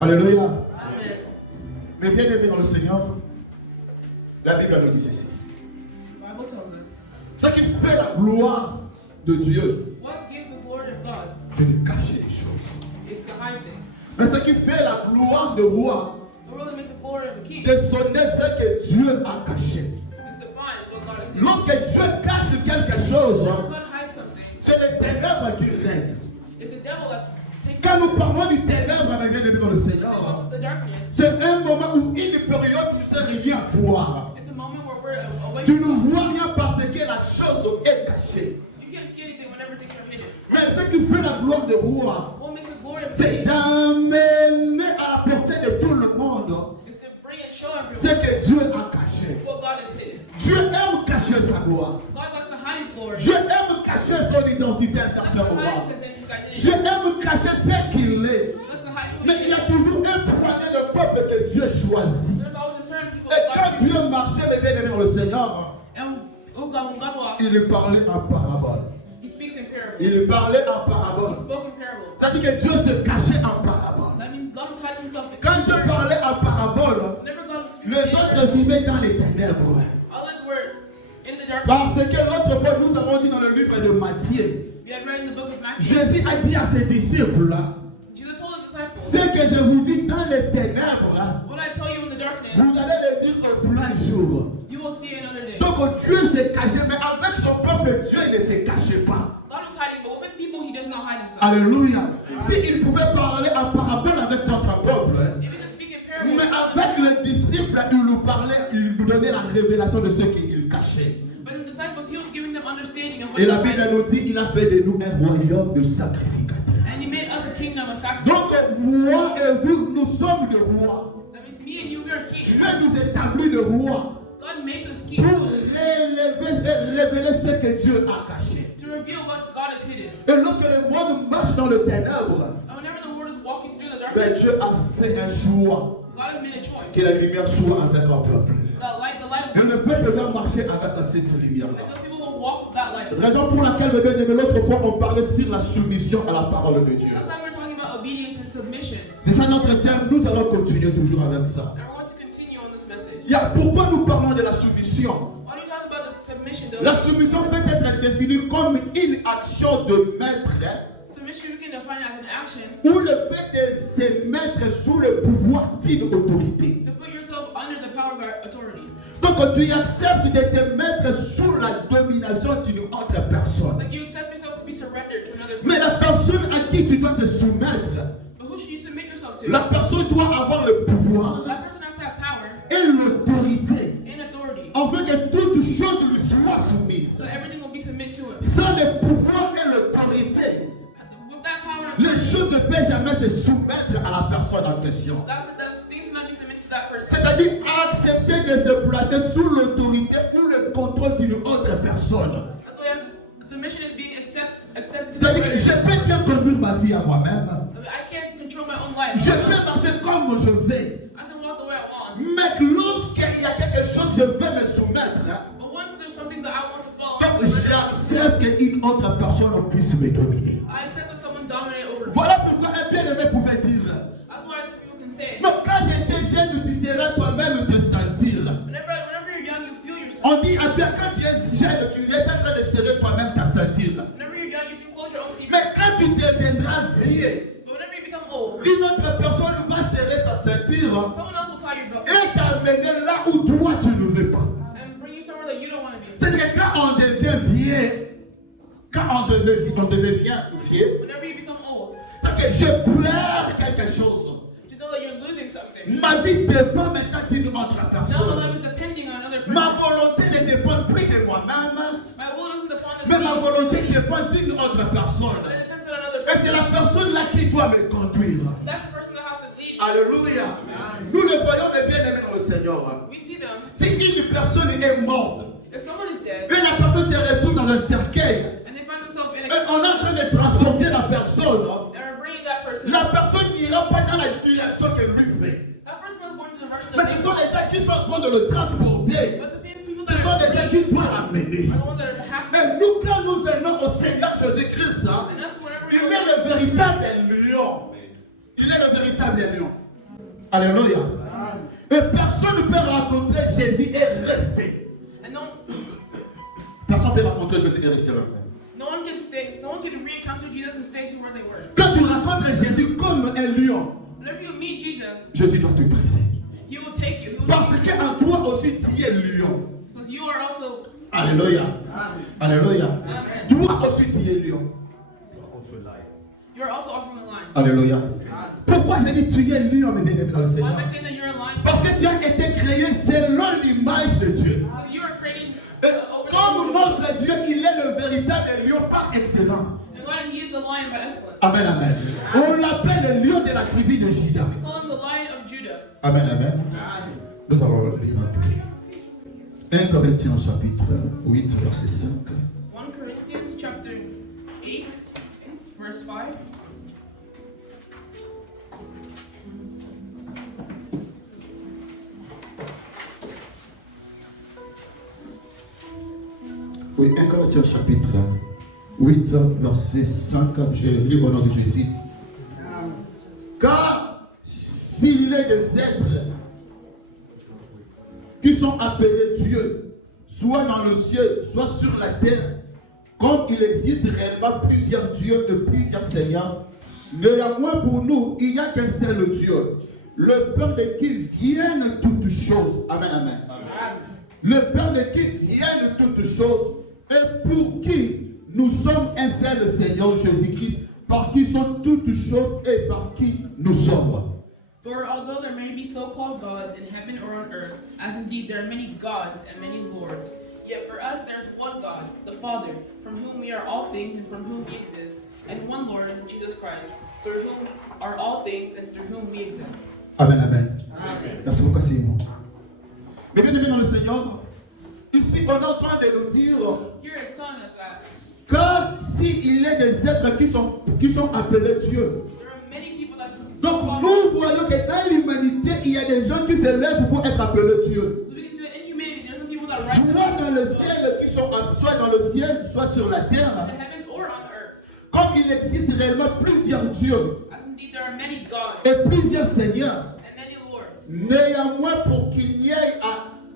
Alléluia. Amen. Mais bien aimé dans le Seigneur, la Bible nous dit ceci. Ce qui fait la gloire de Dieu, c'est de cacher les choses. Mais ce qui fait la gloire de roi, de son ce que Dieu a caché. Lorsque Dieu cache quelque chose, c'est les ténèbres qui règnent. Quand nous parlons du ténèbre, bien aimé dans le Seigneur, c'est un moment où une période où tu ne sais rien voir. Tu ne vois rien parce que la chose est cachée. Mais ce qui fait la gloire de roi, c'est d'amener à la portée de tout le monde ce que Dieu a caché. Dieu aime cacher sa gloire. Dieu aime cacher son identité à un certain moment. Dieu aime cacher ce qu'il est. Mais il y a toujours un projet de peuple que Dieu choisit. Et quand Dieu marchait, bien aimé dans le Seigneur, il parlait en parabole. Il parlait en parabole. C'est-à-dire que Dieu se cachait en parabole. Quand Dieu parlait en parabole, les autres vivaient dans les ténèbres. Parce que l'autre fois, nous avons dit dans le livre de Matthieu, Jésus a dit à ses disciples, ce que je vous dis dans les ténèbres, vous allez le dire au plein jour. Donc Dieu s'est caché, mais avec son peuple, Dieu ne se cachait pas. Alléluia. S'il pouvait parler en parabole avec notre peuple, mais avec les disciples, il nous parlait, il nous donnait la révélation de ce qu'il cachait. Et la Bible nous dit qu'il a fait de nous un royaume de sacrificateurs. Donc moi et vous, nous sommes des rois. Dieu nous établit de rois pour révéler ce que Dieu a caché. Et lorsque le monde marche dans le ténèbre, ben Dieu a fait un choix que la lumière soit avec un peuple. Et le peuple doit marcher avec cette lumière-là. Raison pour laquelle, bien aimé, l'autre fois, on parlait sur la soumission à la parole de Dieu. C'est ça notre thème, nous allons continuer toujours avec ça. Pourquoi nous parlons de la soumission? La soumission peut être définie comme une action de maître ou le fait de se mettre sous le pouvoir d'une autorité. Donc tu acceptes de te mettre sous la domination d'une autre personne. Mais la personne à qui tu dois te soumettre, la personne doit avoir le pouvoir et l'autorité, afin que toute chose lui soit soumise. Sans le pouvoir et l'autorité, les choses ne peuvent jamais se soumettre à la personne en question. C'est-à-dire accepter de se placer sous l'autorité ou le contrôle d'une autre personne. C'est-à-dire que je peux bien conduire ma vie à moi-même. Je peux marcher comme je veux. Mais lorsqu'il y a quelque chose, je vais me soumettre. Donc j'accepte qu'une autre personne puisse me dominer. Voilà pourquoi un bien-aimé pouvait dire. Donc quand j'étais jeune, tu seras toi-même te sentir. On dit, quand tu es jeune, tu es en train de serrer toi-même ta ceinture. Mais quand tu deviendras vieux, une autre personne va serrer ta ceinture et t'amener là où toi tu ne veux pas. C'est-à-dire que quand on devient vieux, vieux, c'est que je pleure quelque chose. Ma vie dépend maintenant d'une autre personne. Ma volonté ne dépend plus de moi-même, mais ma volonté dépend d'une autre personne. Et c'est la personne là qui doit me conduire. Alléluia. Nous le voyons, mais bien aimés dans le Seigneur. Si une personne est morte, et la personne se retrouve dans un cercueil, et on est en train de transporter la personne, la personne n'ira pas dans la direction qu'elle lui fait. Mais ce sont les gens qui sont en train de le transporter. Ce sont les gens qui doivent l'amener. Et nous, quand nous venons au Seigneur Jésus-Christ, il est le véritable lion. Il est le véritable lion. Alléluia. Et personne ne peut rencontrer Jésus et rester. Personne ne peut rencontrer Jésus et rester là. No one can stay. No one can re-encounter Jesus and stay to where they were. Quand tu rencontres Jésus comme un lion, Whenever you meet Jesus, Jésus doit te briser. He will take you. Parce qu'en toi aussi tu es lion. Because you are also. Alléluia. Alléluia. Toi aussi tu es lion. You are also offering a lion. Alléluia. Pourquoi j'ai dit tu es lion, mes bien-aimés dans le Why Seigneur? am I saying that you're a lion? Parce que tu as été créé selon l'image de Dieu. Because you are created. Comme notre Dieu, il est le véritable lion par excellence. And God, He is the lion by excellence. Amen, amen. On l'appelle le lion de la tribu de Juda. We call him the lion of Judah. Amen, amen. Nous allons lire un peu. 1 Corinthiens chapitre 8, verset 5. 1 Corinthians chapter 8, verse 5. Oui, 1 Corinthiens chapitre 8, verset 5, je lis au nom de Jésus. Car s'il est des êtres qui sont appelés Dieu, soit dans le ciel, soit sur la terre, comme il existe réellement plusieurs dieux et plusieurs seigneurs, néanmoins pour nous, il n'y a qu'un seul Dieu, le Père de qui viennent toutes choses. Amen, amen. Le Père de qui viennent toutes choses, et pour qui nous sommes un seul Seigneur Jésus-Christ, par qui sont toutes choses et par qui nous sommes. For although there may be so-called gods in heaven or on earth, as indeed there are many gods and many lords, yet for us there is one God, the Father, from whom we are all things and from whom we exist, and one Lord, Jesus Christ, through whom are all things and through whom we exist. Amen, amen. Merci beaucoup, Simon. Mais bien aimé dans le Seigneur, ici on est en train de nous dire, Here it's telling us that car s'il est des êtres qui sont appelés Dieu. there are many people that can be Donc so-called nous voyons que dans l'humanité, il y a des gens qui se lèvent pour être appelés Dieu. So we can see that in humanity there's some people that rise Soit dans le ciel, soit dans le ciel, soit sur la in terre. the heavens or on earth. Comme il existe réellement plusieurs dieux As indeed there are many gods et plusieurs seigneurs, and many lords. néanmoins pour qu'il n'y ait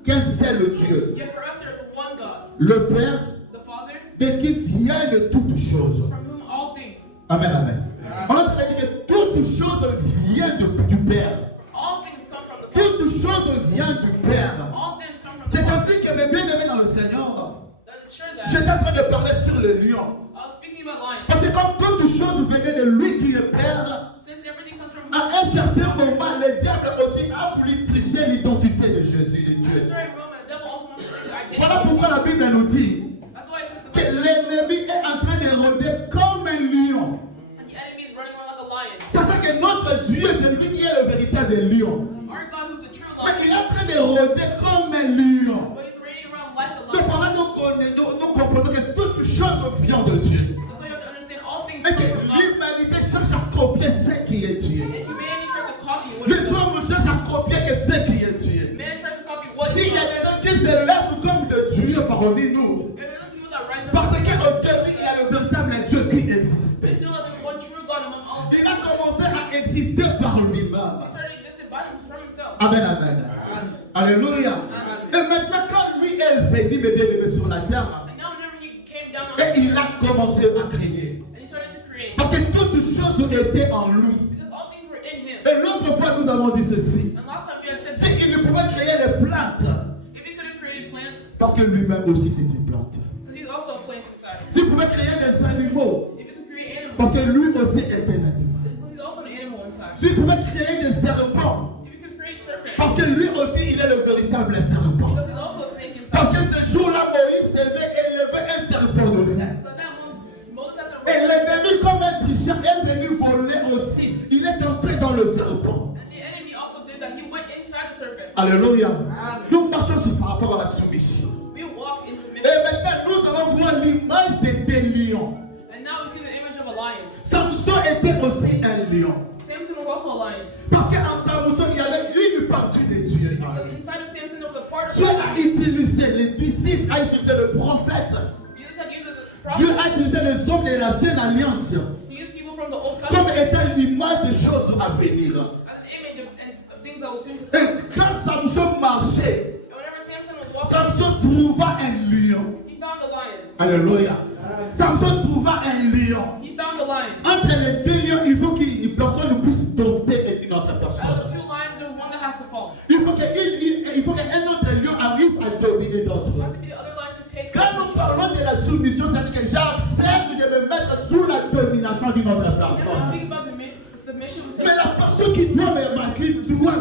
qu'un seul Dieu, Yet for us there is one God, le Père, the Father, de qui viennent toutes choses. from whom all things. Amen, amen. On a dit que toutes choses viennent du Père. All things come from the Father. Toutes choses viennent du Père. All things come from the C'est Father. ainsi que mes bien-aimés dans le Seigneur, That is sure that j'étais en train de parler sur le lion. I was speaking about lions. Parce que comme toutes choses venaient de lui qui est Père, Since everything comes from à un certain moment, le diable aussi a voulu tricher l'identité de Jésus, de Dieu. Sorry, Roman, the devil also wants to take the identity. Voilà pourquoi la Bible nous dit That's why I said que the l'ennemi est en train de rôder comme un lion. and the enemy is running around like a lion. Sachant que notre Dieu, c'est lui qui est le véritable lion. Our God, who's the true Mais lion, il est en train de rôder comme un lion. but he's reigning around like a Donc lion. pendant nous comprenons que toute chose vient de Dieu. That's why you have to understand all things Et come que from God. l'humanité cherche à copier ce qui est Dieu. And humanity tries to copy what Les is God. hommes cherchent à copier que ce qui est Dieu. Man tries to copy what S'il is y a God. des gens qui se lèvent comme de Dieu parmi nous, There are those people that rise up. parce qu'au début, il y a le véritable Dieu qui existait. Just know that there's one true God among all Il things. a commencé à exister par He lui-même. started existing by him from himself. Amen, amen. Alléluia. Et maintenant, quand lui est venu, mes bien-aimés, sur la terre, And now whenever he came down on et il earth, a commencé à créer. and he started to create. Parce que toutes choses étaient en lui. Because all things were in him. Et l'autre fois, nous avons dit ceci. And last time we had said C'est qu'il ne pouvait créer les plantes. if he could have created plants, Parce que lui-même aussi, c'est une plante. because he's also a plant inside. S'il pouvait créer des animaux. If he could create animals, Parce que lui aussi est un animal. because he's also an animal inside. S'il pouvait créer des serpents. If he could create serpents, Parce que lui aussi, il est le véritable serpent. because he's also a snake inside. Parce que ce jour-là, Moïse devait élever un serpent de fer. So at that moment, Moses had to Et l'ennemi, comme un tricheur, est venu voler aussi. Il est entré dans le serpent. and the enemy also did that. He went inside the serpent. Alléluia. Nous marchons sur par rapport à la soumission. We walk into Et mission. maintenant, nous allons voir l'image des lions. And now we see the image of a lion. Samson était aussi un lion. Samson was also a lion. Parce qu'en Samson, il y avait une partie de Dieu. Because inside of Samson there was a part of Dieu God. a utilisé les disciples, a utilisé le prophète. Jesus had used the Dieu prophet. a utilisé les hommes de l'ancienne alliance He used people from the old comme covenant étant l'image des choses à venir. as an image of things that will soon to come. Et quand Samson marchait, And whenever Samson was walking, Samson trouva un lion. he found a lion. Alléluia. Samson trouva un lion. He found a lion. Entre les deux lions, il faut qu'une personne puisse dompter une autre Out of personne. the two lions, there's one that has to fall. Il faut qu'un autre lion arrive à dominer d'autres. There has to be the other lion to take Quand nous parlons de la soumission, ça veut dire que j'accepte de me mettre sous la domination d'une autre When we personne. speak about submission, we say, Mais la personne qui doit me marquer doit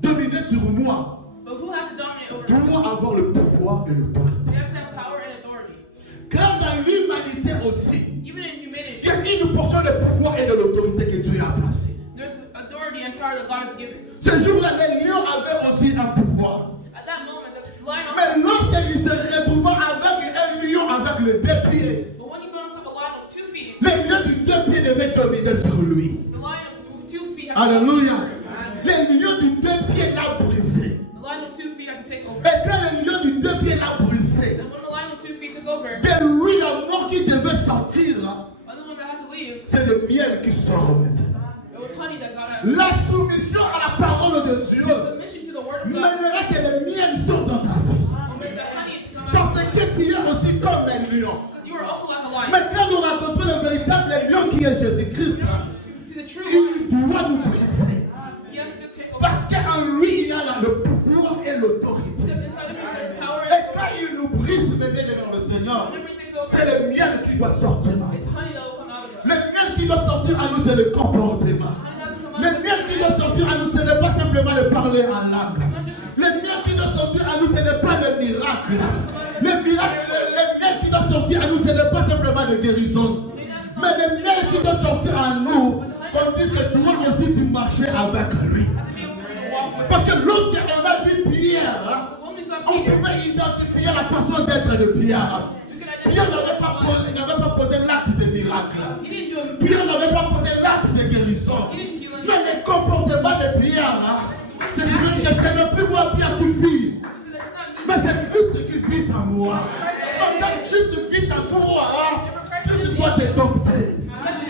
dominer sur moi. but who has to dominate over him? Doit avoir le pouvoir et l'autorité. We have to have power and authority. Car dans l'humanité aussi, Even in il humanity, y a une portion de pouvoir et de l'autorité que Dieu a placée. there's authority and power that God has given. Ce jour-là, les lions avaient aussi un pouvoir. At that moment, the lion also, Mais lorsqu'il se retrouva avec un lion avec le deux pieds, but when he found himself a lion with 2 feet, les lions du deux pieds devaient dominer sur lui. the lion with 2 feet had to Alléluia. take over. Les lions du deux pieds l'ont brisé. The lion with 2 feet had to take over. Et quand les lions du deux pieds l'ont brisé, And when the lion with 2 feet took over, de lui la mort qui devait sortir, the other one that had to leave, c'est le miel qui sort maintenant. it was honey that got out. La soumission à la parole de Dieu Submission to the word of God mènera que le miel sorte dans ta vie. will make the honey to come out. Parce que tu es aussi comme un lion. Because you are also like a lion. Mais quand nous rencontrons le véritable lion qui est Jésus-Christ, You see the true lion, il doit nous briser. he has to take over. Parce qu'en lui, il y a le pouvoir et l'autorité. Because inside of him there's power Et and quand il nous brise, mes bien-aimés, le Seigneur, whenever he takes over, c'est le miel qui doit sortir. it's honey that will come out of Le us. miel qui doit sortir à nous, c'est le comportement. Honey doesn't come out Le of us. miel qui doit sortir à nous, ce n'est pas simplement le parler en langue. Le miel qui doit sortir à nous, ce n'est pas le miracle. Le miel qui doit sortir à nous, ce n'est pas simplement de guérison. Mais le miel qui doit sortir à nous, on dit que toi aussi tu marchais avec lui. Hasn't been able to walk with Parce que lorsqu'on a vu Pierre, us. When we saw on Peter, pouvait identifier la façon d'être de Pierre. we could Pierre identify n'avait pas posé l'acte de miracle. he didn't do a Pierre n'avait pas posé l'acte de guérison. he didn't heal Mais anyone. le comportement de Pierre, c'est que ce n'est plus moi Pierre qui vit, He said, "That's not me." mais c'est Christ qui vit en moi. Donc quand Christ vit en toi, Christ doit te dompter. That's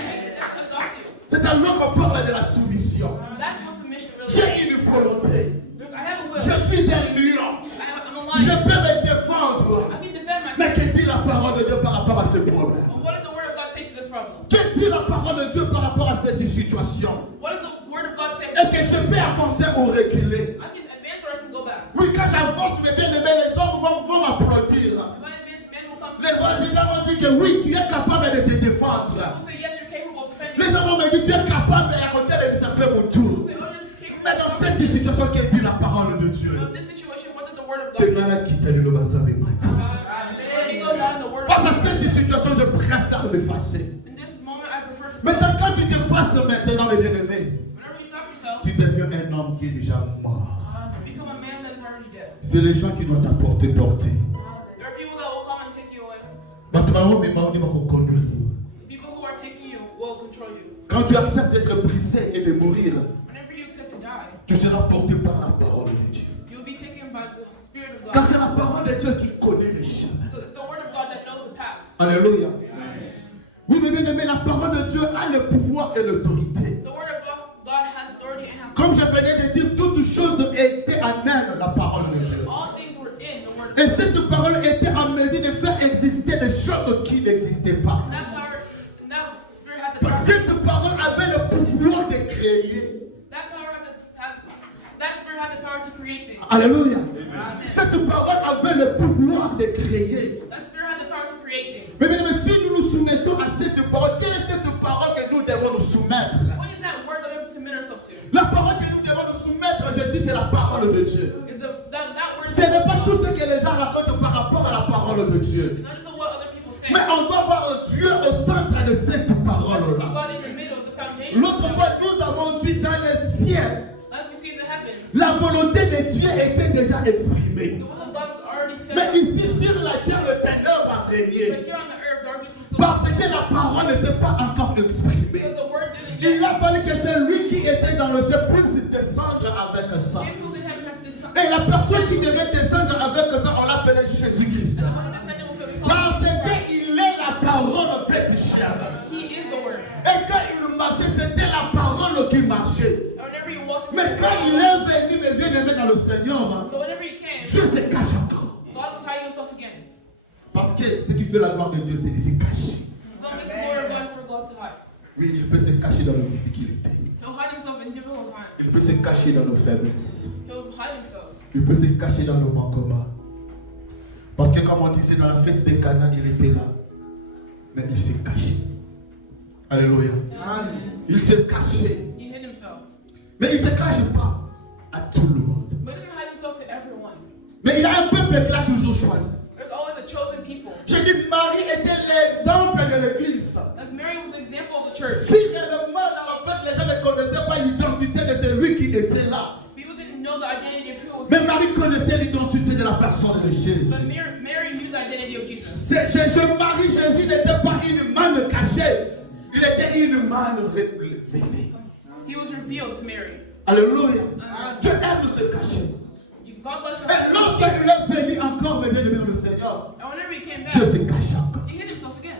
adopted. C'est alors qu'on parle de la soumission. That's what submission really is. J'ai une volonté. I have a will. Je suis un lion. I'm a Je lion. peux me défendre. I can defend myself. Mais que dit la parole de Dieu par rapport à ce problème? But what does the word of God say to this problem? Que dit la parole de Dieu par rapport à cette situation? What does the word of God say? Est-ce que je peux avancer ou reculer? I can advance or I can go back. Oui, quand j'avance, mes bien-aimés, les hommes vont m'applaudir. If I advance, men will come to Les me. gens vont dire que oui, tu es capable de te défendre. People say, yes, you're capable of defending. Les gens vont me dire, tu es capable de raconter les disciples mon tour. People say, oh, you're capable. Mais dans cette situation, que dit la parole de Dieu? But in this situation, what does the word of Te God say? gana quitter le bazar. Let me go down in the word of Face à God. cette situation, je préfère m'effacer. In this moment, I prefer to Maintenant, quand tu t'effaces maintenant, mes bien-aimés, whenever you stop yourself, tu deviens un homme qui est déjà mort. you become a man that is already dead. C'est les gens qui doivent t'apporter, porter. There are people that will come and take you away. People who are taking you will control you. Quand tu acceptes d'être brisé et de mourir, Whenever you accept to die, tu seras porté par la parole de Dieu. you'll be taken by the Spirit of Car God. c'est la parole de Dieu qui connaît les chemins. So it's the word of God that knows the path. Alléluia. Oui, mais bien aimé, la parole de Dieu a le pouvoir et l'autorité. The word of God has authority and has Comme je venais de dire, toutes choses étaient en elle, la parole de Dieu. all things were in the word of Et God. cette parole était en mesure de faire exister des choses qui n'existaient pas. And that power, and that spirit had the power. Cette parole avait le pouvoir de créer. That spirit had the power to create things. Alléluia. Cette parole avait le pouvoir de créer. That spirit had the power to create things. Mais bien aimé, si nous nous soumettons à cette parole, quelle est cette parole que nous devons nous soumettre? What is that word that we have to submit ourselves to? La parole que nous devons nous soumettre, je dis, c'est la parole de Dieu. Is that word? Ce n'est pas tout ce que les gens racontent par rapport à la parole de Dieu. Not just what other people say. Mais on doit voir Dieu au centre de cette See parole-là. God in the middle of the foundation. L'autre fois, nous avons vu dans le ciel, Like we see in the heavens. la volonté de Dieu était déjà exprimée. The will of God was already set. Mais ici, sur la terre, le ténèbre a But régné. here on the earth, darkness was still. Parce que la parole n'était pas encore exprimée. Because the word didn't Il yet. a fallu que celui qui était dans le ciel puisse descendre avec ça. He who's in heaven has to descend. Et la personne qui devait descendre avec ça, on l'appelait Jésus-Christ. And the one who descended will be Parce called. qu'il est la parole faite chair. He is the word. Et quand il marchait, c'était la parole qui marchait. And whenever you walk, Mais quand il est bien-aimé dans le Seigneur, But whenever he came, Dieu se cache encore. God was hiding himself again. Parce que ce qui fait la gloire de Dieu, c'est de se cacher. Don't miss the glory of God is for God to hide. Oui, il peut se cacher dans nos difficultés. He'll hide himself in difficult times. Il peut se cacher dans nos faiblesses. He'll hide himself. Il peut se cacher dans nos manquements. Parce que comme on disait dans la fête des Cana, il était là. Mais il s'est caché. Alléluia. Amen. Il s'est caché. He hid himself. Mais il ne se cache pas à tout le monde. But he didn't hide himself to everyone. Mais il a un peuple qu'il a toujours choisi. There's always a chosen people. J'ai dit Marie était l'exemple de l'église. Like Mary was the example of the church. Si réellement dans la fête les gens ne connaissaient pas l'identité de celui qui était là. People didn't know the identity of who was. Mais Marie connaissait l'identité de la personne de Jésus. But Mary knew the identity of Jesus. Marie Jésus n'était pas une manne cachée. Il était une manne révélée. He was revealed to Mary. Alléluia. Dieu aime se cacher. God bless Et her. lorsqu'il est venu encore, mes bien-aimés dans le Seigneur, And whenever he came back, Dieu se cacha encore. he hid himself again.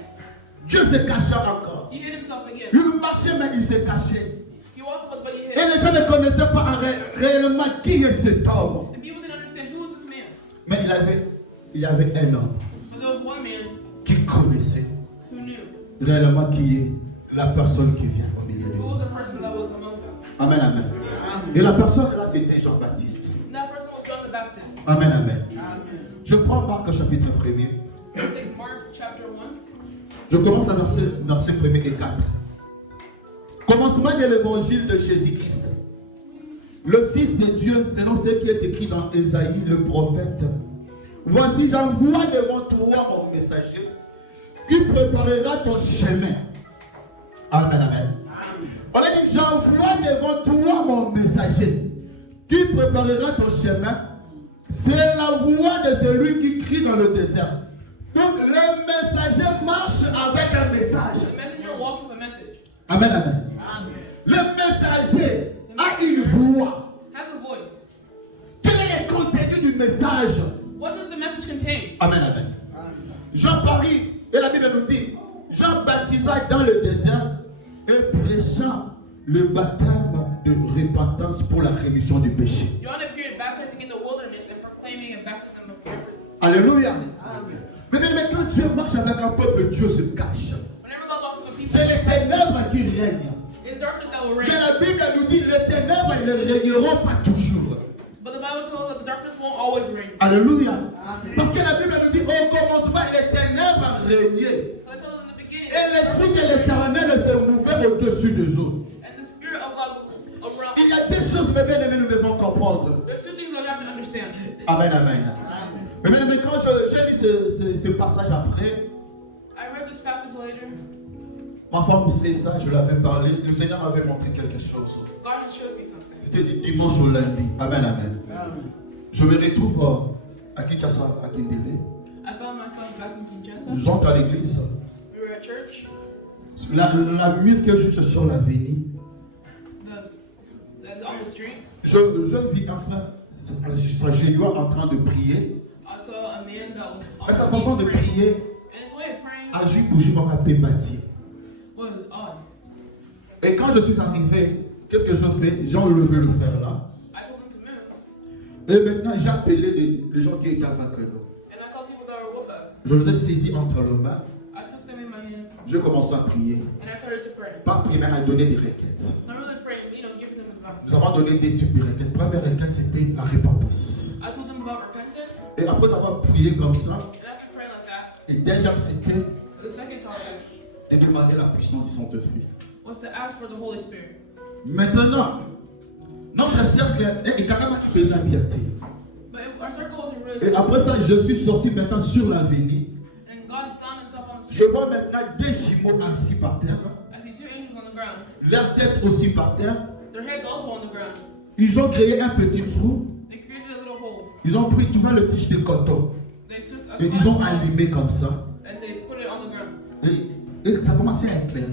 Dieu se cacha encore. He hid himself again. Il marchait, mais il se cachait. He walked about, but he Et hid. les gens ne connaissaient pas réellement qui est cet homme. And people didn't understand who was this man. Mais il y avait un homme But there was one man qui connaissait who knew réellement qui est la personne qui vient au milieu de who nous. was the person that was among them. Amen, amen. Et la personne là, c'était Jean-Baptiste. And that person was John the Baptist. Amen, amen. Je prends Marc au chapitre 1er. Take Mark chapter 1. Je commence à verset 1er et 4. Commencement de l'évangile de Jésus-Christ. Le Fils de Dieu, selon ce qui est écrit dans Ésaïe, le prophète. Voici, j'envoie devant toi mon messager qui préparera ton chemin. Amen, amen. On a dit, j'envoie devant toi mon messager qui préparera ton chemin. C'est la voix de celui qui crie dans le désert. Donc, le messager marche avec un message. The messenger walks with a message. Amen, amen. Le messager a une voix. Has a voice. Quel est le contenu du message? What does the message contain? Amen, amen. Jean Paris, et la Bible nous dit, Jean baptisa dans le désert et prêcha le baptême de repentance pour la rémission du péché. John appeared baptizing in the wilderness and proclaiming a baptism of repentance. Alléluia. Mais quand Dieu marche avec un peuple, Dieu se cache. Whenever God walks with a people, C'est les ténèbres qui règnent. it's darkness that will reign. Mais la Bible nous dit, les ténèbres, ils ne régneront pas toujours. But the Bible tells us that the darkness won't always reign. Alléluia. Parce que la Bible nous dit, au commencement, les ténèbres régnaient. So it tells us in the beginning, Et l'Esprit de l'Éternel se mouvait au-dessus des eaux. and the Spirit of God was around. Il y a des choses, mes bien-aimés, nous devons comprendre. There's two things that we have to understand. Amen, amen. Mais bien-aimés, quand j'ai lu ce passage après, I read this passage later. ma femme sait ça, je l'avais parlé, le Seigneur m'avait montré quelque chose. God had showed me something. C'était du dimanche au lundi. Amen, amen. Je me retrouve à Kinshasa, à Kindele. I found myself back in Kinshasa. Nous entrons à l'église. We were at church. La mur qui est juste sur l'avenue. That is on the street. Je vis un frère, un génois en train de prier. I saw a man that was on Et sa his façon de knees praying. prier, And his way of praying agit pour jouer mon apématie. was odd. Et quand je suis arrivé, qu'est-ce que je fais? J'ai enlevé le frère là. I told him to move. Et maintenant, j'ai appelé les gens qui étaient avec nous. And I called people that were with us. Je les ai saisis entre les mains. I took them in my hands. J'ai commencé à prier. And I started to pray. Pas prier, mais à donner des requêtes. Not really praying, but give them advice. Nous avons donné des types de requêtes. La première requête, c'était la repentance. I told them about repentance. Et après avoir prié comme ça, And after praying like that, et deuxième, c'était the second topic de demander la puissance du Saint-Esprit. was to ask for the Holy Spirit. Maintenant, notre cercle est quand même bien habité. But our circle wasn't really Et après ça, je suis sorti maintenant sur l'avenue. And God found himself on the Je street. vois maintenant des jumeaux assis par terre. I see two angels on the ground. Leur tête aussi par terre. Their heads also on the ground. Ils ont créé un petit trou. They created a little hole. Ils ont pris, tu vois, le tige de coton. They took a Et ils ont cotton allumé comme ça. and they put it on the ground. Et ça a commencé à éclairer.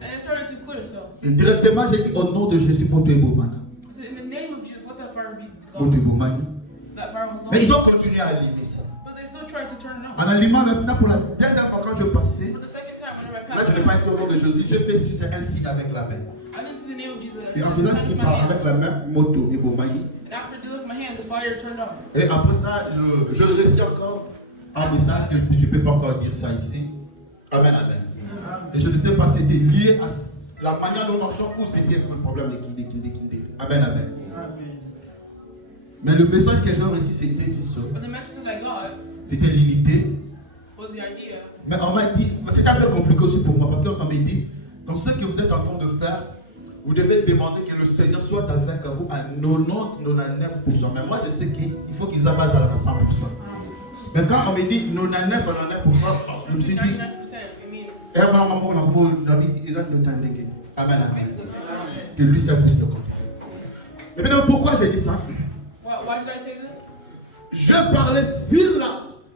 And it started to clear itself. Et directement, j'ai dit au nom de Jésus pour tuer Bowman. I said, in the name of Jesus, let that fire be Pour tuer gone. Bowman. That fire was Mais gone. ils ont continué à allumer ça. But they still tried to turn it En on. allumant maintenant pour la deuxième fois quand je passais, For the second time, whenever I là je passed, n'ai pas été au nom de Jésus, je fais c'est un signe avec la main. I didn't see the name of Jesus. Et en I faisant just signe touched my hand. avec la main, moto et Bowman. And after doing hand, the fire turned off. Et après ça, je réussis encore un message que je ne peux pas encore dire ça ici. Amen, amen. Et je ne sais pas si c'était lié à la manière dont nous marchons ou c'était le problème d'équilibre. Amen, amen. Mais le message que j'ai reçu, c'était juste. C'était l'unité. Mais on m'a dit, c'est un peu compliqué aussi pour moi parce qu'on m'a dit, dans ce que vous êtes en train de faire, vous devez demander que le Seigneur soit avec vous à 99%. Mais moi, je sais qu'il faut qu'ils abattent à 100%. Mais quand on me dit 99%, je me suis dit, Amen. Que lui, c'est plus de compte. Et maintenant, pourquoi j'ai dit ça? Why did I say this? Je parlais sur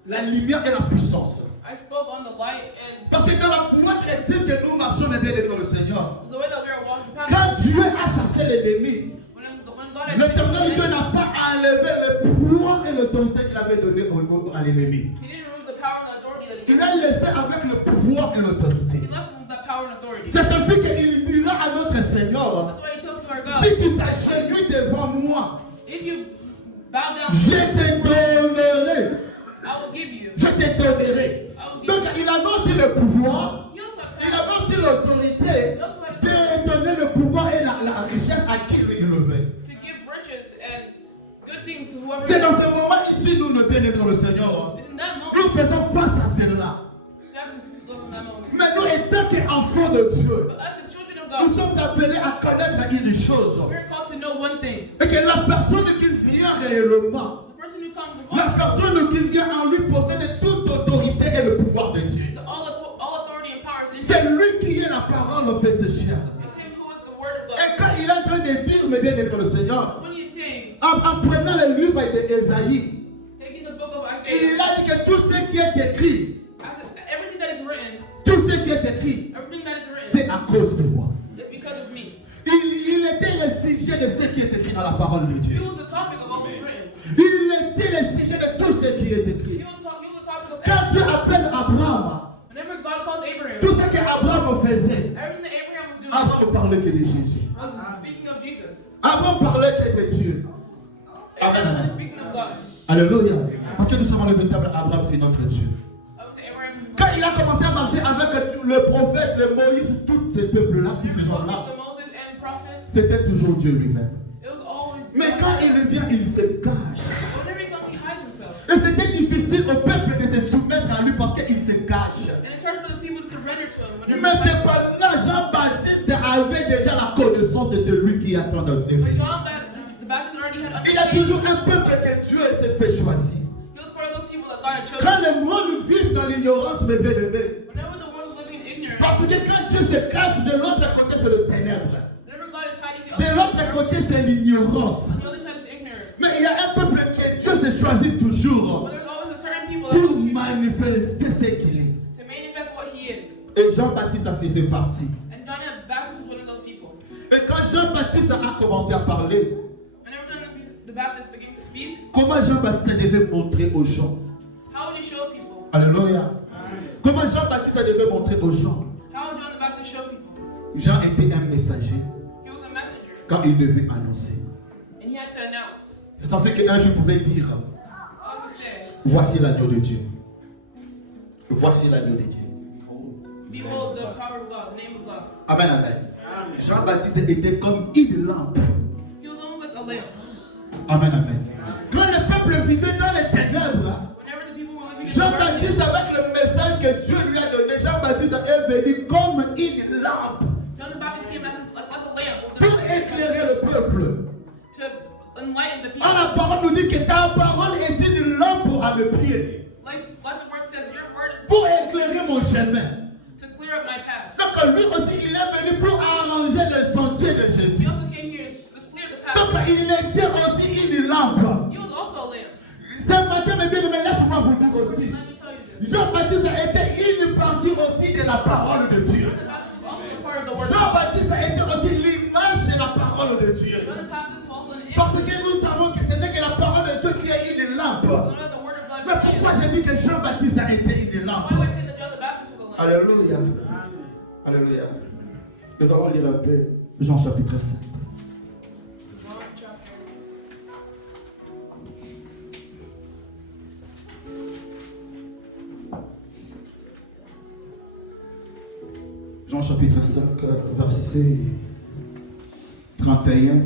la lumière et la puissance. I spoke on the light and parce que dans la foi chrétienne que nous marchons bien dans le Seigneur, the way that we are walking past, quand Dieu a chassé l'ennemi, l'Éternel Dieu n'a pas enlevé le pouvoir et l'autorité qu'il avait donné à l'ennemi. Il a laissé avec le pouvoir et l'autorité. C'est ainsi qu'il dira à notre Seigneur, si tu t'agenouilles devant moi, je te donnerai. Je te donnerai. Donc il avait aussi le pouvoir, il avait aussi l'autorité de donner le pouvoir et la richesse à qui lui il le veut. C'est dans ce moment ici nous nous bien dans le Seigneur. Nous faisons face à cela. Mais nous étant qu'enfants de Dieu, nous sommes appelés à connaître une chose. Et que la personne qui vient réellement, la personne qui vient en lui possède toute autorité et le pouvoir de Dieu. C'est lui qui est la parole en fait chair. Et quand il est en train de dire, mais bien aimé dans le Seigneur, en prenant le livre d'Ésaïe, il a dit que tout ce qui est écrit, tout ce qui est écrit, c'est à cause de moi. Il était le sujet de ce qui est écrit dans la parole de Dieu. Il était le sujet de tout ce qui est écrit. Quand Dieu appelle Abraham, tout ce qu'Abraham faisait, Abraham parlait que de Jésus. Abraham parlait que de Dieu. Amen. Alléluia. Parce que nous sommes le véritable Abraham, c'est notre Dieu. Quand il a commencé à marcher avec le prophète, le Moïse, tous ces peuples-là, c'était toujours Dieu lui-même. Mais quand il vient, il se cache. Et c'était difficile au peuple de se soumettre à lui parce qu'il se cache. Mais cependant, Jean-Baptiste avait déjà la connaissance de celui qui attend de venir. Il y a toujours un peuple que Dieu s'est fait choisir. Quand le monde vit dans l'ignorance, mes bien-aimés, parce que quand Dieu se cache, de l'autre côté c'est le ténèbre. De l'autre côté c'est l'ignorance. Mais il y a un peuple que Dieu se choisit toujours pour manifester ce qu'il est. Et Jean-Baptiste en faisait partie. Et quand Jean-Baptiste a commencé à parler, comment Jean-Baptiste devait montrer aux gens? Alléluia. Comment Jean-Baptiste devait montrer aux gens? Jean était un messager quand il devait annoncer. C'est ainsi qu'un jour pouvait dire, voici l'agneau de Dieu. Voici l'agneau de Dieu. Amen, amen. Jean-Baptiste était comme une lampe. Amen, amen. Quand le peuple vivait dans les ténèbres, Jean-Baptiste, avec le message que Dieu lui a donné, Jean-Baptiste est venu comme une lampe pour éclairer le peuple. La parole nous dit que ta parole est une lampe à mes pieds pour éclairer mon chemin. Donc lui aussi, il est venu pour arranger le sentier de Jésus. Donc il était aussi une lampe. Ce matin, mes bien-aimés, laisse-moi vous dire aussi. Jean-Baptiste était une partie aussi de la parole de Dieu. Jean-Baptiste était aussi l'image de la parole de Dieu. Parce que nous savons que ce n'est que la parole de Dieu qui est une lampe. C'est pourquoi j'ai dit que Jean-Baptiste a été une lampe. Alléluia. Alléluia. Nous allons lire la paix. Jean chapitre 5. chapitre 5, verset 31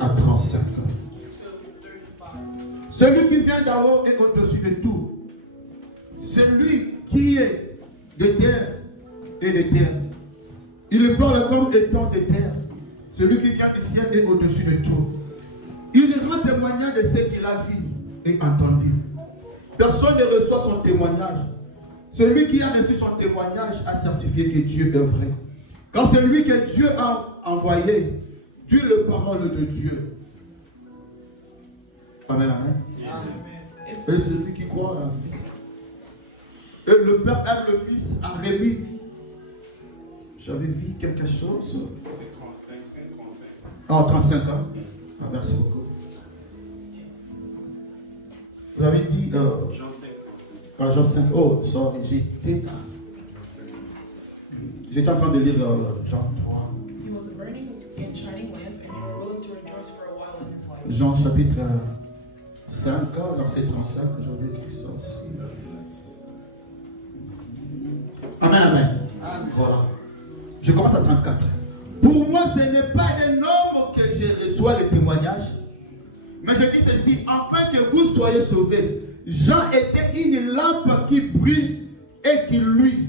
à 35. Celui qui vient d'en haut est au-dessus de tout. Celui qui est de terre et de terre. Il parle comme étant de terre. Celui qui vient du ciel est au-dessus de tout. Il rend témoignage de ce qu'il a vu et entendu. Personne ne reçoit son témoignage. Celui qui a reçu son témoignage a certifié que Dieu est vrai. Car c'est lui que Dieu a envoyé. Dieu est la parole de Dieu. Amen, amen. Et celui qui croit en un fils. Et le Père aime le Fils à Rémi. J'avais vu quelque chose. 35 ans. Ah, merci beaucoup. Vous avez dit Jean 5. Ah, Jean 5. Oh, sorry, j'étais en train de lire Jean 3. Jean chapitre 5, verset 35. J'avais écrit ça aussi. Amen, amen. Voilà. Je commence à 34. Pour moi, ce n'est pas d'un homme que je reçois les témoignages, mais je dis ceci, afin que vous soyez sauvés. Jean était une lampe qui brille et qui luit.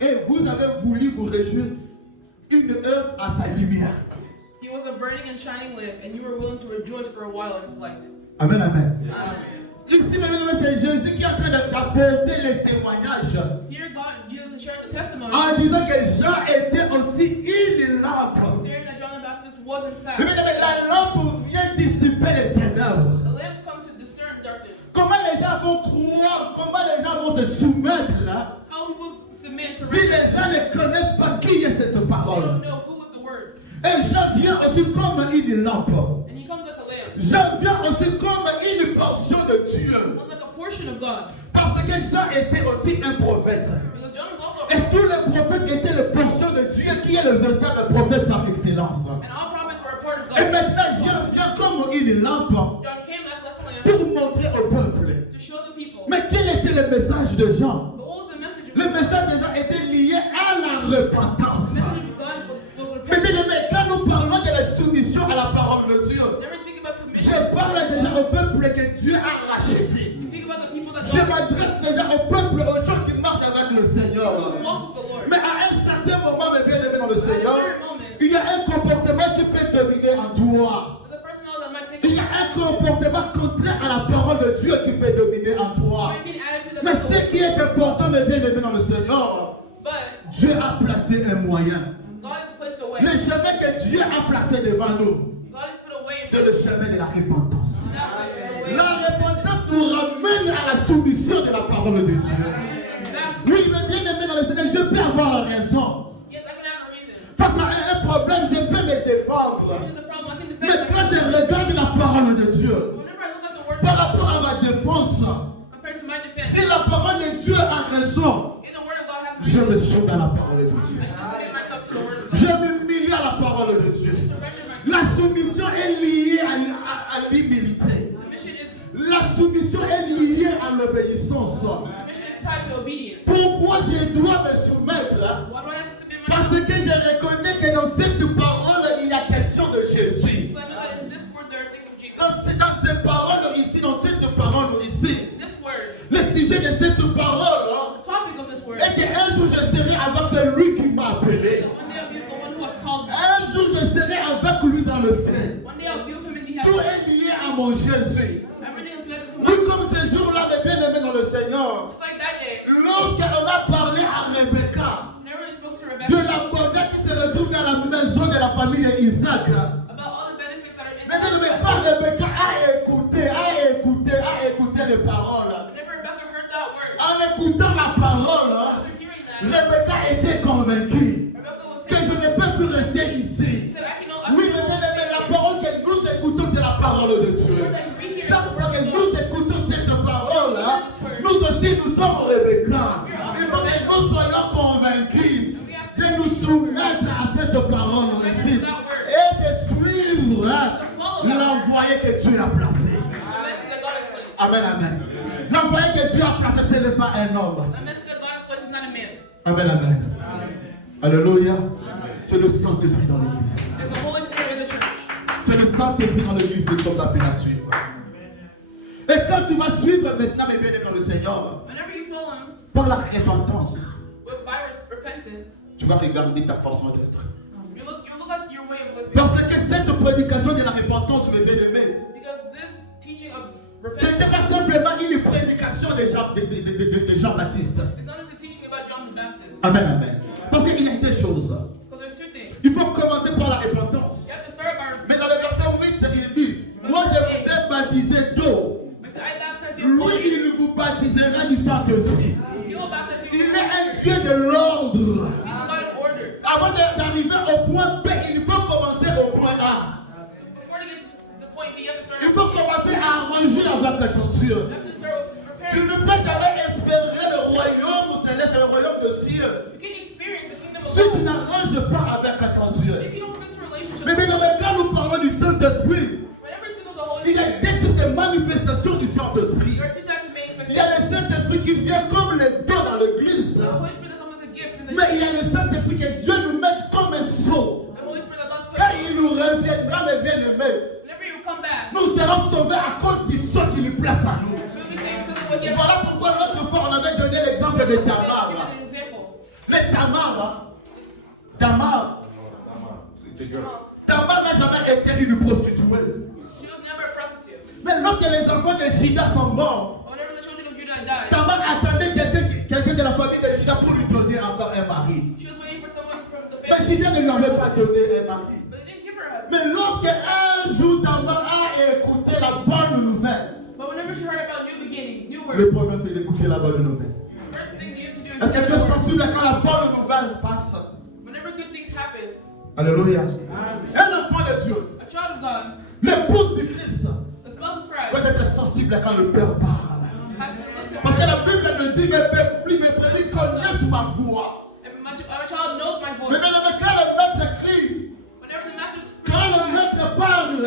Et vous avez voulu vous réjouir une heure à sa lumière. He was a burning and shining lamp, and you were willing to rejoice for a while in his light. Amen, amen. Amen. Ici, c'est Jésus qui est en train d'apporter les témoignages. Here, God, Jesus is sharing the testimony. En disant que Jean était aussi une lampe. Saying that John the Baptist was in fact. Mais la lampe vient dissiper les ténèbres. The lamp comes to discern darkness. Comment les gens vont croire, comment les gens vont se soumettre là? How people submit to si les gens ne connaissent pas qui est cette they parole. don't know who is the word. Et Jean vient aussi comme une lampe. And he comes like a lamp. Jean vient aussi comme une portion de Dieu. Comes like a portion of God. Parce que Jean était aussi un prophète. Because John was also a Et prophet. tous les prophètes étaient le portion de Dieu qui est le véritable prophète par excellence. And all prophets were a part of Et God. maintenant Jean vient comme une lampe John came as like a lamp pour montrer au peuple. to show the people. Mais quel était le message de Jean? But what was the message of Le message de Jean était lié à la repentance. The message of God was Mais repentance. bien, quand nous parlons de la soumission à la parole de Dieu, Never speak about submission. je parle déjà au peuple que Dieu a racheté. You speak about the people that Je God m'adresse déjà au peuple, aux gens qui marchent avec le Seigneur. walk with the Lord. Mais à un certain moment, mes bien-aimés dans le At a Seigneur, certain moment, il y a un comportement qui peut dominer en toi. there's a person that might take Il y a un comportement contraire à la parole de Dieu qui peut dominer en toi. might be an attitude Mais that's ce qui est important, mes bien-aimés dans le Seigneur, but Dieu a placé un moyen. God has placed a way. Le chemin que Dieu a placé devant nous, God has put a way in c'est le chemin de la repentance. that way. La repentance nous ramène à la soumission de la parole de Dieu. Oui, mais bien aimé dans le Seigneur, je peux avoir raison. Yes, I can have a reason. Face à un problème, je peux me défendre. There's a problem, I can defend Mais quand myself. je regarde la parole de Dieu, Whenever I look at the word par rapport à ma défense, compared to my defense, si la parole de Dieu a raison, in the word of God has je reason. me souviens à la parole de Dieu. I can submit myself to the word of God. Je m'humilie à la parole de Dieu. I surrender myself. La soumission est liée à l'humilité. Submission is La soumission est liée à l'obéissance. submission is tied to obedience. Pourquoi je dois me soumettre? Why do I have to submit Parce myself? que je reconnais que dans cette parole, il y a question de Jésus. Because I know that in this word there are things of Jesus. Dans ces paroles ici, dans cette parole ici, This word, le sujet de cette parole the topic of this word, est qu'un jour je serai avec celui qui m'a appelé. that one day I'll be with the one who has called me. Un jour je serai avec lui dans le ciel. One day I'll be with him in the Tout heaven. est lié à mon Jésus. Everything is connected to Oui, my. comme ce jour-là, mes bien-aimés dans le Seigneur, Just like that day, lorsqu'on a parlé à Rebecca whenever I spoke to de Rebecca la bonheur qui se retrouve dans la maison de la famille d'Isaac, about all the benefits that are in mais the bien, quand Rebecca a écouté les paroles, whenever Rebecca heard that word, en écoutant la parole, after hearing that, Rebecca était convaincue Rebecca was que je taken. ne peux plus rester She ici. said, I Oui, mais bien aimé, la parole que nous écoutons, c'est la parole de Dieu. Chaque fois que nous écoutons cette parole, nous aussi nous sommes Rebecca. Il faut que nous soyons convaincus de nous soumettre à cette parole ici et de suivre l'envoyé que Dieu a placé. Amen, amen. L'envoyé que Dieu a placé, ce n'est pas un homme. The message that God has placed is not a myth. Amen, amen. Alléluia. C'est le Saint-Esprit dans l'église. C'est le Saint-Esprit dans l'église que nous sommes appelés à suivre. Et quand tu vas suivre maintenant, mes bien-aimés dans le Seigneur, par la repentance, tu vas regarder ta façon d'être. Parce que cette prédication de la repentance, mes bien-aimés, ce n'était pas simplement une prédication de Jean-Baptiste. Amen, amen. Parce qu'il y a des choses. Il faut commencer par la repentance. Mais dans le verset 8, il dit, moi je vous ai baptisé d'eau. Lui, il vous baptisera du Saint-Esprit. Il est un Dieu de l'ordre. Avant d'arriver au point B, il faut commencer au point A. Il faut commencer à arranger avec ton Dieu. Tu ne peux jamais espérer le royaume céleste, le royaume de Dieu, si tu n'arranges pas avec ton Dieu. Mais maintenant, quand nous parlons du Saint-Esprit, il y a des types de manifestations du Saint-Esprit. Il y a le Saint-Esprit qui vient comme les dons dans l'église. Mais il y a le Saint-Esprit que Dieu nous met comme un sceau. Quand il nous reviendra, mes bien-aimés, nous serons sauvés à cause du sceau qu'il place à nous. Voilà pourquoi l'autre fois on avait donné l'exemple de Tamar. Mais Tamar n'a jamais été une prostituée. Mais lorsque les enfants de Juda sont morts, Tamar attendait quelqu'un de la famille de Juda pour lui donner encore un mari. Mais Juda ne lui avait pas donné un mari. Mais lorsque un jour Tamar a écouté la bonne nouvelle, le problème c'est d'écouter la bonne nouvelle. Est-ce que tu es sensible quand la bonne nouvelle passe? Alléluia. Un enfant de Dieu, l'épouse du Christ, doit être sensible quand le Père parle. Parce que la Bible me dit, mes brebis connaissent ma voix. Mais quand le maître crie, quand le maître parle,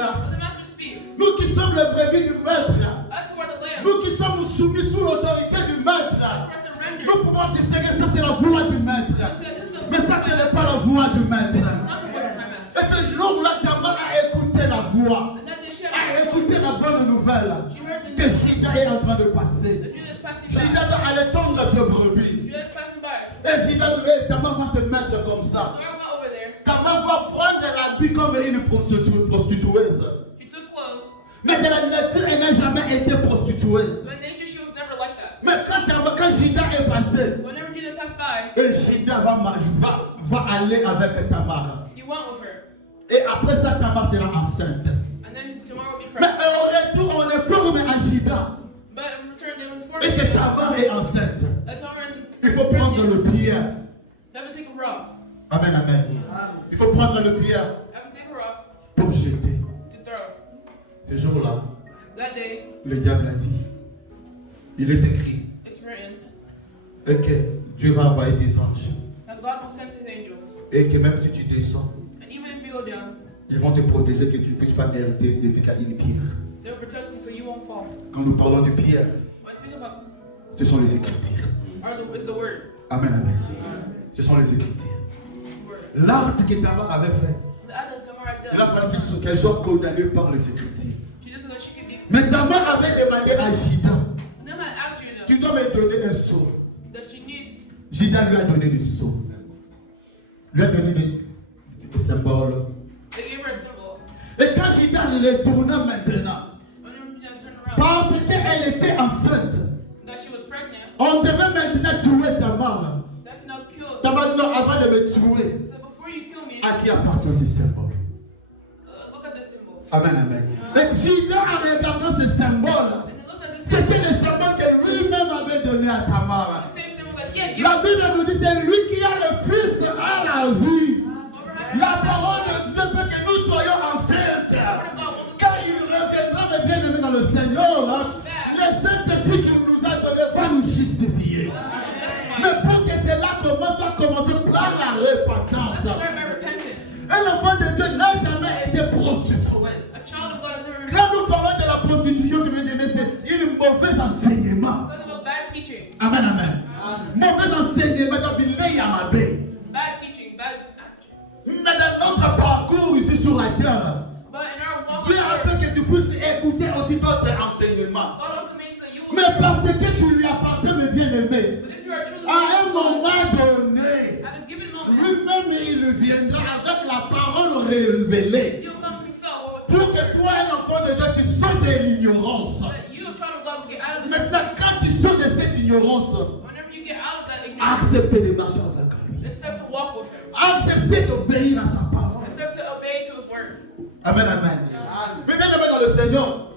nous qui sommes les brebis du maître, nous qui sommes soumis sous l'autorité du maître, nous pouvons distinguer ça c'est la voix du maître. Mais ça ce n'est pas la voix du maître. Et ce jour-là, Tamar a écouté la voix, a écouté la bonne nouvelle que Juda est en train de passer. Juda doit aller tondre ce brebis. Et Juda et Tamar va se mettre comme ça. Tamar va prendre l'habit comme une prostitueuse. Mais de la nature, elle n'a jamais été prostitueuse. Mais quand Juda est passé, et Juda va aller avec Tamar. Et après ça, Tamar sera enceinte. Mais au retour, on est forme à Juda. Et que Tamar est enceinte. Il faut prendre le pierre. Amen, amen. Il faut prendre le pierre pour jeter. Ce jour-là, le diable a dit, il est écrit, et que Dieu va envoyer des anges. Et que même si tu descends, ils vont te protéger, que tu ne puisses pas défier une pierre. Quand nous parlons de pierre, ce sont les Écritures. Amen, amen. Ce sont les Écritures. L'acte que Tamar avait fait, il a fallu qu'elle soit condamnée par les Écritures. Mais Tamar avait demandé à Juda, tu dois me donner un seau. Juda lui a donné des seaux. Lui a donné des symboles. Et quand Juda retourna maintenant, parce qu'elle était enceinte, on devait maintenant tuer Tamar. Tamar dit non, avant de me tuer, à qui appartient ce symbole? Amen, amen. Et Juda, en regardant ce symbole, c'était le symbole que lui-même avait donné à Tamar. La Bible nous dit c'est lui qui a le Fils à la vie. La parole de Dieu veut que nous soyons enceintes. Quand il reviendra, mes bien-aimés dans le Seigneur, le Saint-Esprit qu'il nous a donné va nous justifier. Mais pour que cela commence, à commencer par la repentance. Un enfant de Dieu n'a jamais été prostitué. Quand nous parlons de la prostitution, c'est un mauvais enseignement. Amen, amen. Mauvais enseignement. Donc, il frère, Dieu a fait que tu puisses écouter aussi d'autres enseignements. Mais parce que tu lui appartiens, mes bien-aimés, à un moment donné, lui-même il viendra avec la parole révélée. Pour que toi, un enfant de Dieu, tu sors de l'ignorance. Maintenant, quand tu sors de cette ignorance, acceptez de marcher avec lui. Acceptez d'obéir à sa parole. Amen, amen. Mais bien aimé dans le Seigneur,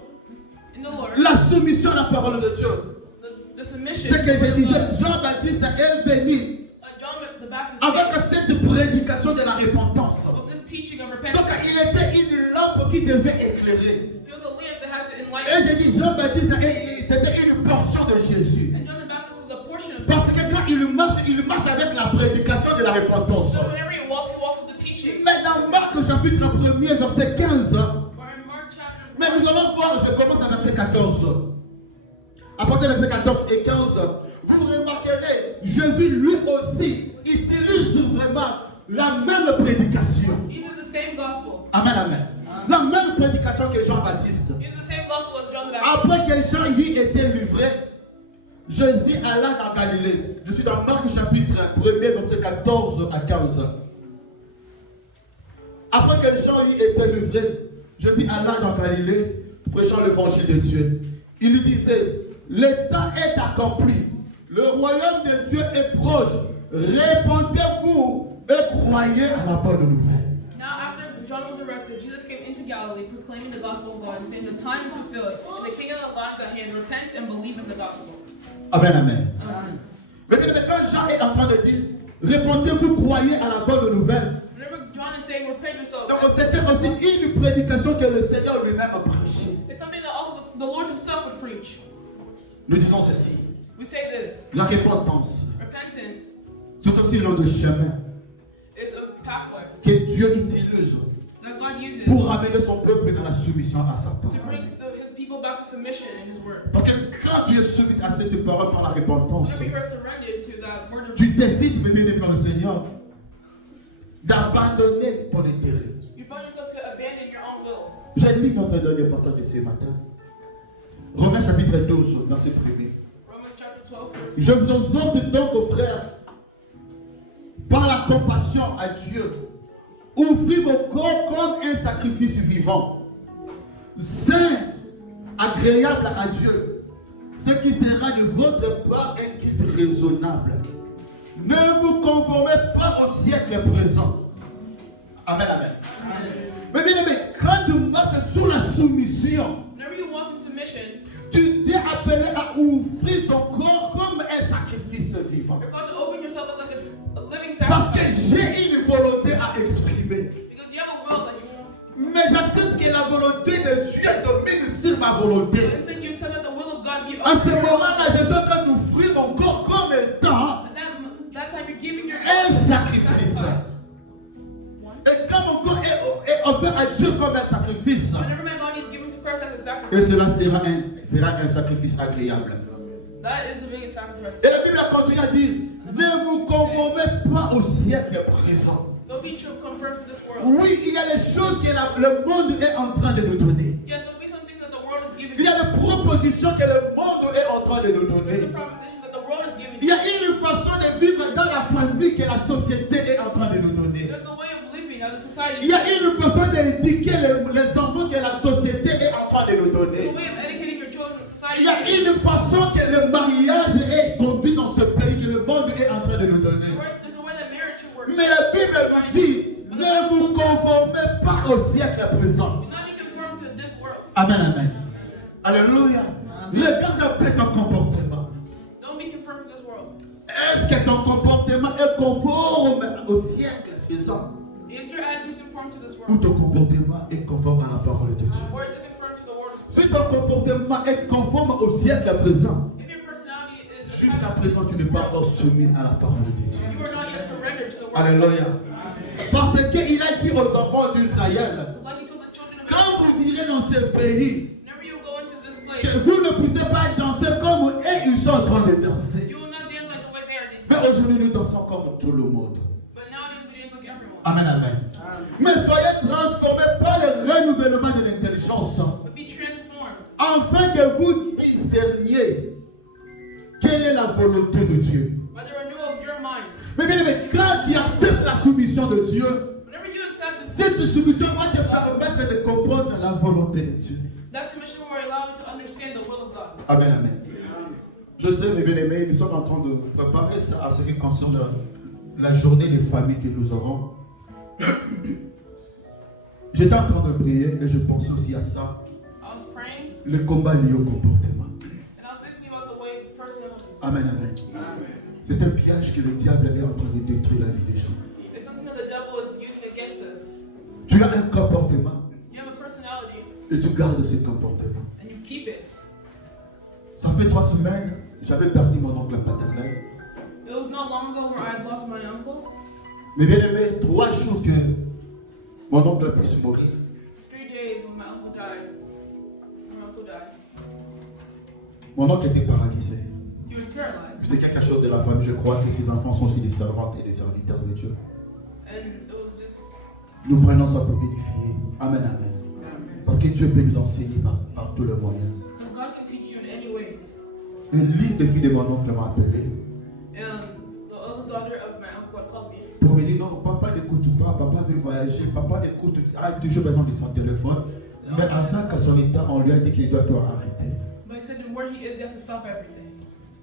la soumission à la parole de Dieu, c'est que je disais, Jean-Baptiste est venu avec cette prédication de la repentance. Donc il était une lampe qui devait éclairer. Et j'ai dit, Jean-Baptiste, c'était une portion de Jésus. Parce que quand il marche avec la prédication de la repentance. Mais dans Marc chapitre 1er, verset 15, mais nous allons voir, je commence à verset 14. À partir de verset 14 et 15, vous remarquerez, Jésus lui aussi utilise vraiment la même prédication. Amen, amen. La même prédication que Jean-Baptiste. Après que Jean lui était livré, Jésus alla dans Galilée. Je suis dans Marc chapitre 1er, verset 14 à 15. Après que Jean lui était livré, Jésus alla dans Galilée, prêchant l'évangile de Dieu. Il lui disait, le temps est accompli, le royaume de Dieu est proche, répandez-vous et croyez à la bonne nouvelle. Now after John was arrested, Jesus came into Galilee, proclaiming the gospel of God, and saying, the time is fulfilled, and the kingdom of God is at hand. Repent and believe in the gospel. Amen, amen. Mais quand Jean est en train de dire, répondez-vous, croyez à la bonne nouvelle. John is saying, repent yourself. Donc c'était aussi une prédication que le Seigneur lui-même a prêchée. It's something that also the Lord himself would preach. Nous disons ceci. We say this. La repentance. Repentance. C'est aussi l'un de chemin is a pathway que Dieu utilise that God uses pour ramener son peuple à la soumission à sa parole. to bring his people back to submission in his word. Parce que quand tu es soumis à cette parole par la repentance, Whenever you are surrendered to that word of tu décides, mes bien-aimés dans le Seigneur, d'abandonner ton intérêt. You find yourself to abandon your own will. J'ai lu notre dernier passage de ce matin. Romains chapitre 12, verset 1er. Romans chapter 12, verse 1. Je vous exhorte donc, frères, par la compassion à Dieu, ouvrez vos corps comme un sacrifice vivant, saint, agréable à Dieu, ce qui sera de votre part un culte raisonnable. Ne vous conformez pas au siècle présent. Amen, amen. Mais bien aimé, quand tu marches sous la soumission, whenever you walk in submission, tu t'es appelé à ouvrir ton corps comme un sacrifice vivant. you're going to open yourself as like a living Parce que sacrifice. j'ai une volonté à exprimer. Because you have a will that you want. Mais j'accepte que la volonté de Dieu domine sur ma volonté. And then you accept that the will of God be À ce over. moment-là, je suis en train d'ouvrir mon corps comme étant And that time you're giving your un sacrifice. Et quand mon corps est offert à Dieu comme un sacrifice, Whenever my body is given to Christ as a sacrifice, et cela sera un sacrifice agréable. that is the biggest sacrifice. Et la Bible continue à dire, ne vous conformez pas au siècle présent. Don't be conformed to this world. Oui, il y a les choses que le monde est en train de nous donner. Yes, there'll be some things that the world is giving Il y a you. des propositions que le monde est en train de nous There's donner. some propositions that the world is giving Il y you. a une façon de vivre dans la famille que la société est en train de nous donner. There's the way of living that the society Il y a une façon d'éduquer les enfants que la société est en train de nous There's donner. a way of educating your children that society Il y a une façon que le mariage est conduit dans ce pays, que le monde est en train de nous donner. There's a way that marriage should work. Mais la Bible dit, ne vous conformez pas au siècle présent. Do not be conformed to this world. Amen, amen. Alléluia. Regarde un peu ton comportement. Don't be conformed to this world. Est-ce que ton comportement est conforme au siècle présent? Is your attitude conformed to this Ou world? ton comportement est conforme à la parole de Dieu? Or is it conformed to the word of God? Si ton comportement est conforme au siècle présent, If your personality is jusqu'à attached présent to tu this n'es pas world, encore soumis à la parole de Dieu. you are not yet surrendered to the word. Alléluia. Parce qu'il a dit aux enfants d'Israël, Like he told the children of quand Israel, vous irez dans ce pays, whenever you go into this que place, vous ne puissiez pas danser comme eux, ils sont en train de danser. you will not dance like the way they are Mais dancing. aujourd'hui, nous dansons comme tout le monde. But nowadays we dance like everyone. Amen, amen. Mais soyez transformés par le volonté de Dieu. By the renewal of your mind. Mais bien aimé, quand tu acceptes la soumission de Dieu, Whenever you accept cette soumission va te permettre de comprendre la volonté de Dieu. That submission will allow you to understand the will of God. Amen, amen. Je sais, mes bien-aimés, nous sommes en train de préparer ça à ce qui concerne la journée des familles que nous aurons. J'étais en train de prier et je pensais aussi à ça. I was praying. Le combat lié au comportement. And I was thinking about the way personality. Amen, amen. C'est un piège que le diable est en train de détruire la vie des gens. It's something that the devil is using against us. Tu as un comportement. You have a personality. Et tu gardes ce comportement. And you keep it. Ça fait 3 semaines, j'avais perdu mon oncle paternel. It was not long ago where I had lost my uncle. Mais bien aimé, 3 jours que mon oncle puisse mourir. 3 days when my uncle died. My uncle died. Mon oncle était paralysé. He was paralyzed. C'est quelque chose de la famille, je crois que ses enfants sont aussi des servantes et des serviteurs de Dieu. And it was just. Nous prenons ça pour t'édifier. Amen, amen. Parce que Dieu peut nous enseigner par tous les moyens. God can teach you in any ways. Et l'une des filles de mon oncle m'a appelé. And the other daughter of my uncle had called me. Pour me dire non, papa n'écoute pas, papa veut voyager, papa écoute, a toujours besoin de son téléphone. Mais afin que son état, on lui a dit qu'il doit arrêter. But he said that where he is, you have to stop everything.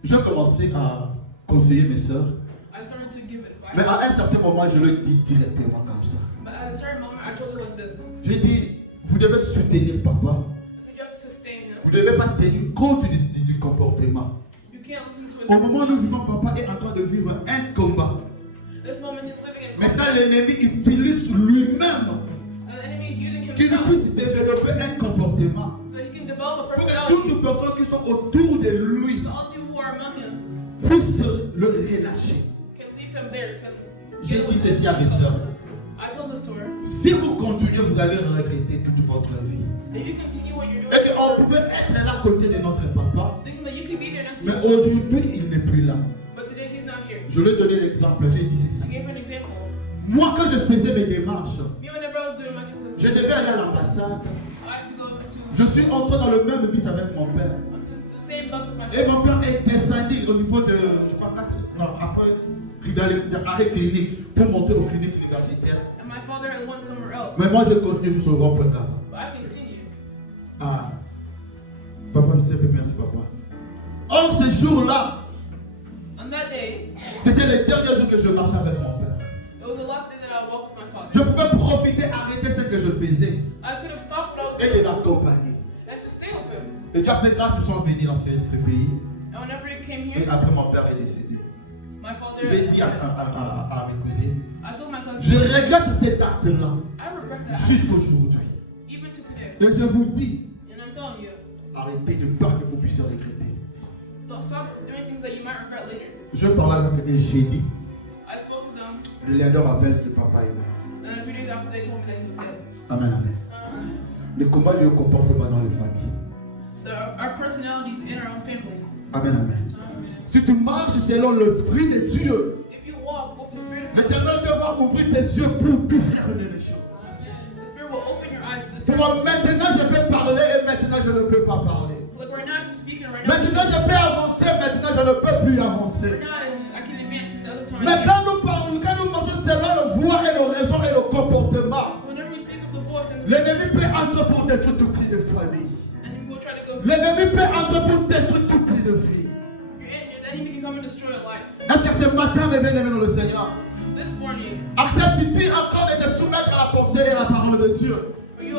J'ai commencé à conseiller mes soeurs. I started to give advice. Mais à un certain moment, je le dis directement comme ça. But at a certain moment, I told her like this. J'ai dit, vous devez soutenir papa. I said you have to sustain him. Vous ne devez pas tenir compte du comportement. You can't listen to his Au moment où nous vivons, papa est en train de vivre un combat. This moment he's living in Maintenant, l'ennemi utilise lui-même and the enemy is using qu'il himself puisse développer un comportement. so he can develop a Pour que personality. toutes les personnes qui sont autour de lui So all the people who are among him puissent le relâcher. can leave him there. J'ai dit ceci à mes soeurs. I told this to her. Si vous continuez, vous allez regretter toute votre vie. If you continue what you're doing, Et qu'on pouvait être là à côté de notre papa, thinking that you can be there next to mais him, aujourd'hui, il n'est plus là. but today he's not here. Je lui ai donné l'exemple, j'ai dit ceci. I gave her an example. Moi, quand je faisais mes démarches, Me whenever I was doing my je devais aller à l'ambassade. I had to go to Je suis entré dans le même bus avec mon père. the same bus with my Et friend. mon père est descendu au niveau de, je crois, après, dans l'arrêt clinique, pour monter aux cliniques universitaires. And my father had went somewhere else. Mais moi, je continue jusqu'au grand programme. But I continued. Ah, papa, merci, merci, papa. Or, ce jour-là, On that day, c'était le dernier jour que je marchais avec mon père. it was the last day that I would walk with my father. Je pouvais profiter, arrêter ce que je faisais I could have stopped what I was et doing de l'accompagner. and to stay with him. Et Dieu a fait grâce, nous sommes venus dans ce pays. And whenever he came Et here, après, mon père est décédé. my father, J'ai dit à mes cousines, I told my cousin, je regrette cet acte-là I regret that jusqu'aujourd'hui. even to today. Et je vous dis, And I'm telling you, arrêtez de peur que vous puissiez regretter. don't stop doing things that you might regret later. Je parlais avec eux, j'ai dit, I spoke to them, le leader m'appelle que papa est mort. and a few days after they told me that he was dead. Amen, amen. Le combat lié au comportement dans les familles. Our personalities in our own families. Amen, amen. Si tu marches selon l'esprit de Dieu, If you walk with the Spirit of God, l'Éternel te va ouvrir tes yeux pour discerner les choses. the Spirit will open your eyes to the Pour Spirit. maintenant je peux parler et maintenant je ne peux pas parler. Like right now, I can speak, and right now, Maintenant je peux avancer, maintenant je ne peux plus avancer. right now I can advance at the other time. Mais quand nous parlons, quand nous marchons selon le voix et le raison et le comportement, Whenever we speak of the voice and the l'ennemi peut entrer pour détruire tout type de famille. and we'll try to go, L'ennemi peut entrer pour détruire tout type de vie. the enemy can come and destroy your life. Est-ce que ce matin, mes bien-aimés dans le Seigneur, This morning, acceptes-tu encore de te soumettre à la pensée et à la parole de Dieu? are you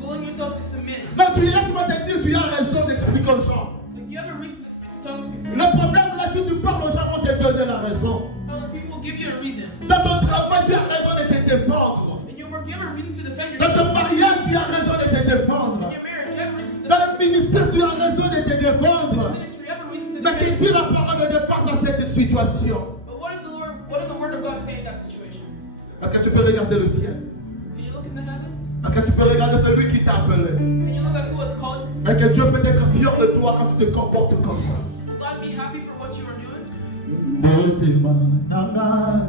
willing yourself to submit? Non, tu es là, tu vas te dire, tu as raison d'expliquer aux gens. Like you have a reason to speak, to tell us people. Le problème là, si tu parles aux gens, vont te donner la raison. No, the people will give you a reason. Dans ton travail, tu as raison de te défendre. In your work, you have a reason to defend Dans ton yourself. mariage, tu as raison de te défendre. In your marriage, you have a reason to Dans defend le ministère, tu as raison de te défendre. ministry, you have a reason to Mais que defend. dit la parole de Dieu face à cette situation? But what did the word of God say in that situation? Est-ce que tu peux regarder le ciel? Can you look in the heavens? Est-ce que tu peux regarder celui qui t'a appelé? Can you look at who has called you? Et que Dieu peut être fier de toi quand tu te comportes comme ça. Will God be happy for what you are doing? Motima nanga